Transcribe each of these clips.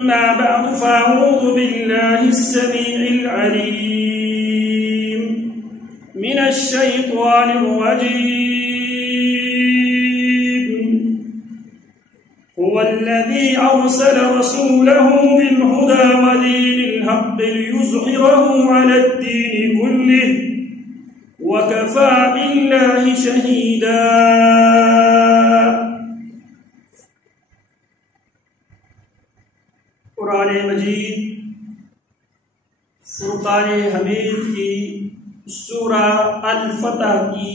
أما بعد فأعوذ بالله السميع العليم من الشيطان الرجيم هو الذي أرسل رسوله بالهدى ودين الحق ليظهره على الدين كله وكفى بالله شهيدا. قرآن مجید فرقان حمید کی سورہ الفتح کی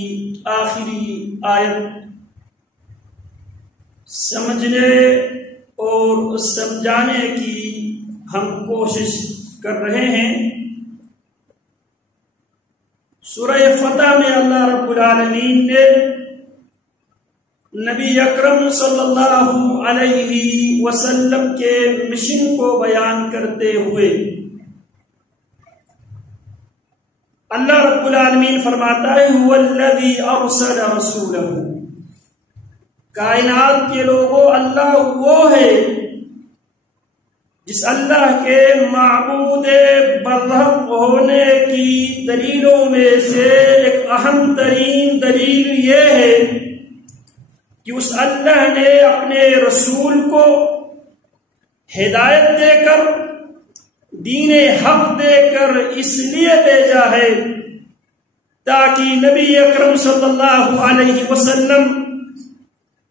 آخری آیت سمجھنے اور سمجھانے کی ہم کوشش کر رہے ہیں۔ سورہ فتح میں اللہ رب العالمین نے نبی اکرم صلی اللہ علیہ وسلم کے مشن کو بیان کرتے ہوئے اللہ رب العالمین فرماتا ہے هو الذی ارسل رسولہ، کائنات کے لوگوں اللہ وہ ہے جس اللہ کے معبود برحق ہونے کی دلیلوں میں سے ایک اہم ترین دلیل یہ ہے کہ اس اللہ نے اپنے رسول کو ہدایت دے کر دین حق دے کر اس لیے بھیجا ہے تاکہ نبی اکرم صلی اللہ علیہ وسلم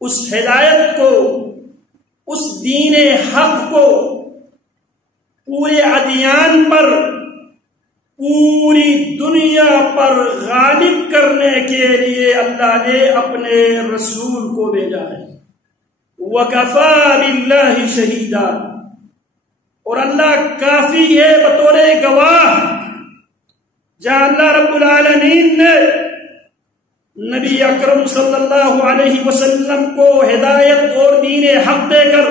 اس ہدایت کو، اس دین حق کو پورے ادیان پر، پوری دنیا پر غالب کرنے کے لیے اللہ نے اپنے رسول کو بھیجا ہے۔ وَكَفَى بِاللَّهِ شَهِيدًا، اور اللہ کافی ہے بطور گواہ۔ جہاں اللہ رب العالمین نے نبی اکرم صلی اللہ علیہ وسلم کو ہدایت اور دین حق دے کر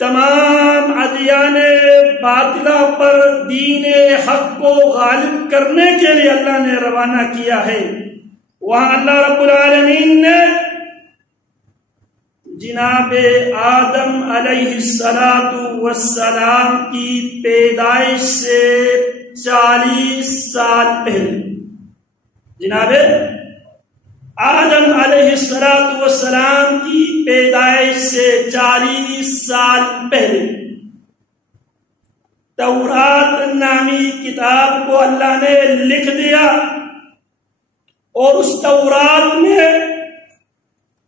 تمام ادیان باطلہ پر دین حق کو غالب کرنے کے لیے اللہ نے روانہ کیا ہے، وہاں اللہ رب العالمین نے جناب آدم علیہ السلام کی پیدائش سے 40 سال پہلے، جناب آدم علیہ السلام کی پیدائش سے 40 سال پہلے تورات نامی کتاب کو اللہ نے لکھ دیا، اور اس تورات میں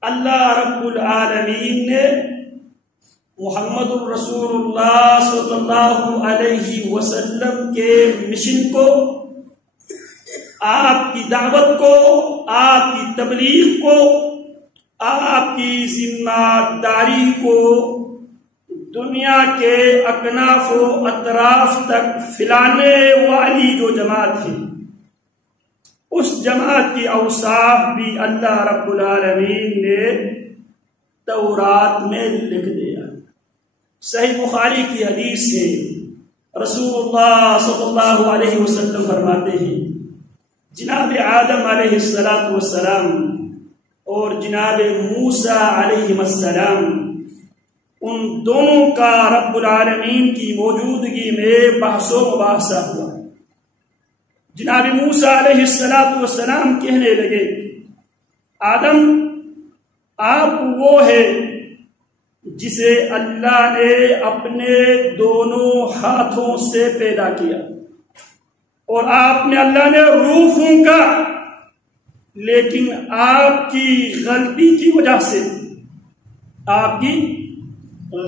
اللہ رب العالمین نے محمد الرسول اللہ صلی اللہ علیہ وسلم کے مشن کو، آپ کی دعوت کو، آپ کی تبلیغ کو، آپ کی ذمہ داری کو دنیا کے اکناف و اطراف تک پھیلانے والی جو جماعت ہے، اس جماعت کی اوصاف بھی اللہ رب العالمین نے تورات میں لکھ دیا۔ صحیح بخاری کی حدیث سے رسول اللہ صلی اللہ علیہ وسلم فرماتے ہیں جناب آدم علیہ السلام اور جناب موسیٰ علیہ السلام، ان دونوں کا رب العالمین کی موجودگی میں بحث و مباحثہ ہوا۔ جناب موسیٰ علیہ السلام کہنے لگے آدم، آپ وہ ہے جسے اللہ نے اپنے دونوں ہاتھوں سے پیدا کیا، اور آپ میں اللہ نے روح پھونکا، لیکن آپ کی غلطی کی وجہ سے، آپ کی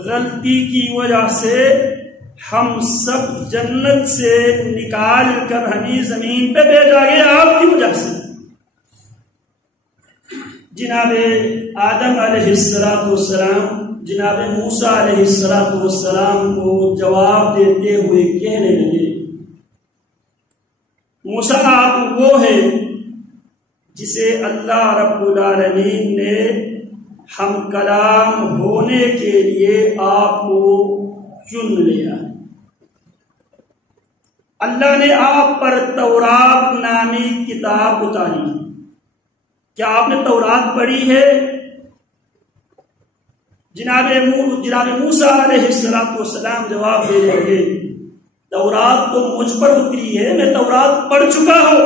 غلطی کی وجہ سے ہم سب جنت سے نکال کر ہمیں زمین پہ بھیجا گیا، آپ کی وجہ سے۔ جناب آدم علیہ السلام جناب موسیٰ علیہ السلام کو جواب دیتے ہوئے کہنے لگے موسیٰ، آپ وہ ہے جسے اللہ رب العالمین نے ہم کلام ہونے کے لیے آپ کو چن لیا۔ اللہ نے آپ پر تورات نامی کتاب اتاری۔ کیا آپ نے تورات پڑھی ہے؟ جناب موسیٰ علیہ السلام جواب دے لگے تورات تو مجھ پر اتری ہے، میں تورات پڑھ چکا ہوں۔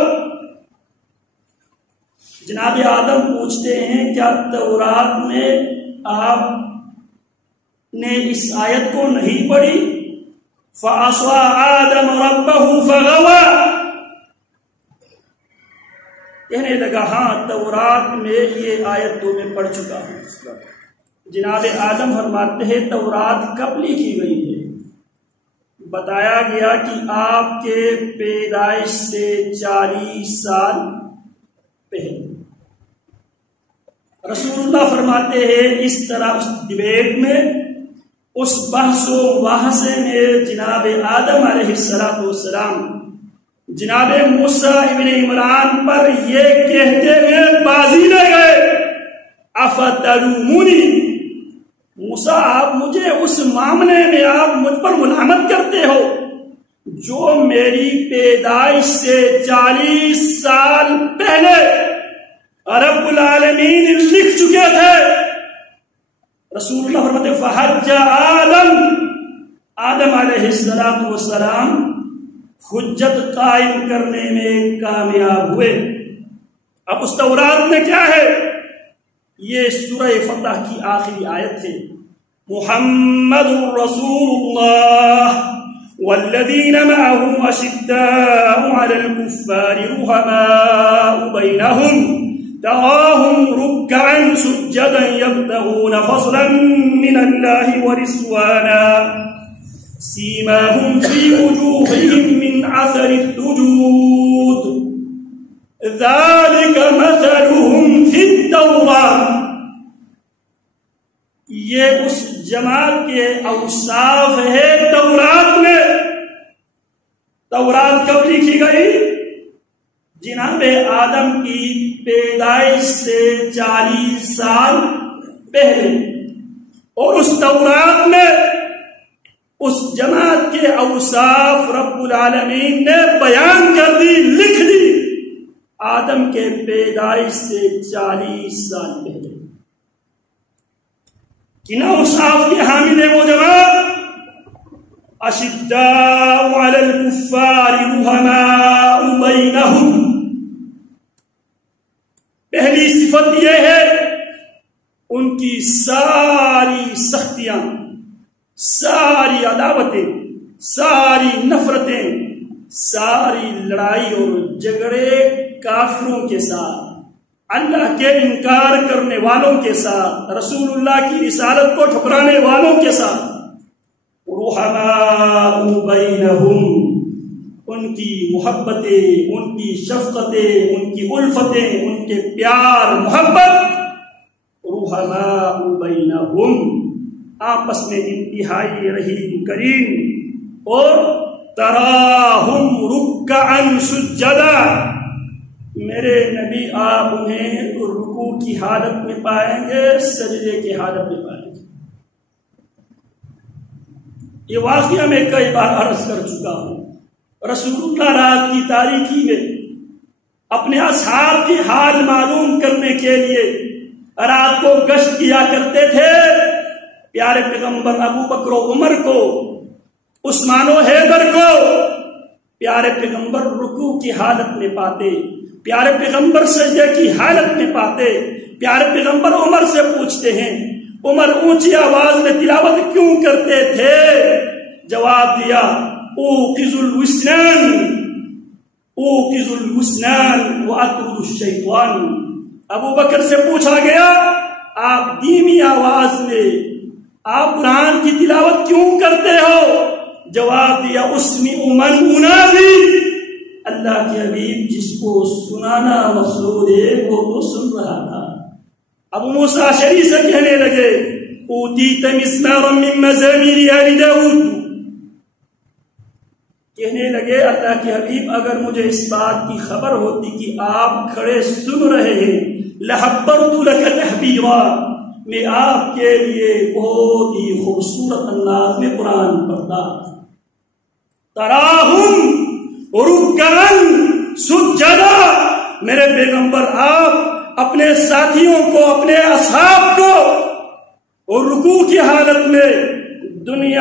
جناب آدم پوچھتے ہیں کیا تورات میں آپ نے اس آیت کو نہیں پڑھی؟ فَعَصَىٰ آدَمَ رَبَّهُ فَغَوَىٰ، کہنے لگا ہاں تورات میں یہ آیت تو میں پڑھ چکا ہوں۔ جناب آدم فرماتے ہیں تورات کب لکھی گئی ہے؟ بتایا گیا کہ آپ کے پیدائش سے 40 سال پہلے۔ رسول اللہ فرماتے ہیں اس طرح اس ڈبیٹ میں، اس بحث و مباحثے میں جناب آدم علیہ السلام جناب موسیٰ ابن عمران پر یہ کہتے ہوئے بازی لے گئے افتلومونی، موسیٰ آپ مجھے اس معاملے میں آپ مجھ پر ملامت کرتے ہو جو میری پیدائش سے 40 سال پہلے رب العالمین لکھ چکے تھے۔ رسول اللہ فرماتے فحج آدم علیہ السلام حجت قائم کرنے میں کامیاب ہوئے۔ اب اس تورات میں کیا ہے؟ یہ سورہ فتح کی آخری آیت ہے، محمد رسول اللہ والذین معه اشداء علی الکفار رحماء بینہم تراهم ركعا سجدا يبتغون فضلا من الله ورضوانا سيماهم في وجوههم من اثر السجود ذلك مثلهم في التوراة۔ یہ اس جماعت کے اوصاف ہے تورات میں۔ تورات کب لکھی گئی؟ جناب آدم کی پیدائش سے 40 سال پہلے، اور اس تورات میں اس جماعت کے اوصاف رب العالمین نے بیان کر دی، لکھ دی آدم کے پیدائش سے 40 سال پہلے۔ کن اوصاف کے حامل ہے وہ جماعت؟ اشداء علی الکفار رحماء بینہم، پہلی صفت یہ ہے ان کی ساری سختیاں، ساری عداوتیں، ساری نفرتیں، ساری لڑائی اور جھگڑے کافروں کے ساتھ، اللہ کے انکار کرنے والوں کے ساتھ، رسول اللہ کی رسالت کو ٹھکرانے والوں کے ساتھ، رحماء بینہم، ان کی محبتیں، ان کی شفقتیں، ان کی الفتیں، ان کے پیار محبت، رحماء بینہم، آپس میں انتہائی رحیم کریم، اور تراہم رکعا سجدا، میرے نبی آپ انہیں رکوع کی حالت میں پائیں گے، سجدے کی حالت میں پائیں گے۔ یہ واقعہ میں کئی بار عرض کر چکا ہوں۔ رسول اللہ رات کی تاریکی میں اپنے اصحاب کی حال معلوم کرنے کے لیے رات کو گشت کیا کرتے تھے۔ پیارے پیغمبر ابو بکر و عمر کو، عثمان و حیدر کو پیارے پیغمبر رکوع کی حالت میں پاتے، پیارے پیغمبر سجدے کی حالت میں پاتے۔ پیارے پیغمبر عمر سے پوچھتے ہیں عمر اونچی آواز میں تلاوت کیوں کرتے تھے؟ جواب دیا اوقظ الوسنان واطرد الشیطان۔ ابو بکر سے پوچھا گیا آپ دھیمی آواز میں آپ قرآن کی تلاوت کیوں کرتے ہو؟ جواب دیا اسمع من انادی، اللہ کے حبیب جس کو سنانا مقصود ہے وہ تو سن رہا تھا۔ ابو موسیٰ اشعری سے کہنے لگے اوتیت مسمارا من مزامیر آل داؤد، کہنے لگے اللہ کے حبیب اگر مجھے اس بات کی خبر ہوتی کہ آپ کھڑے سن رہے ہیں لحبرت لک تحبیرا، میں آپ کے لیے بہت ہی خوبصورت انداز میں قرآن پڑھتا۔ تراہم رکعا سجدا، میرے پیغمبر آپ اپنے ساتھیوں کو، اپنے اصحاب کو اور رکوع کی حالت میں دنیا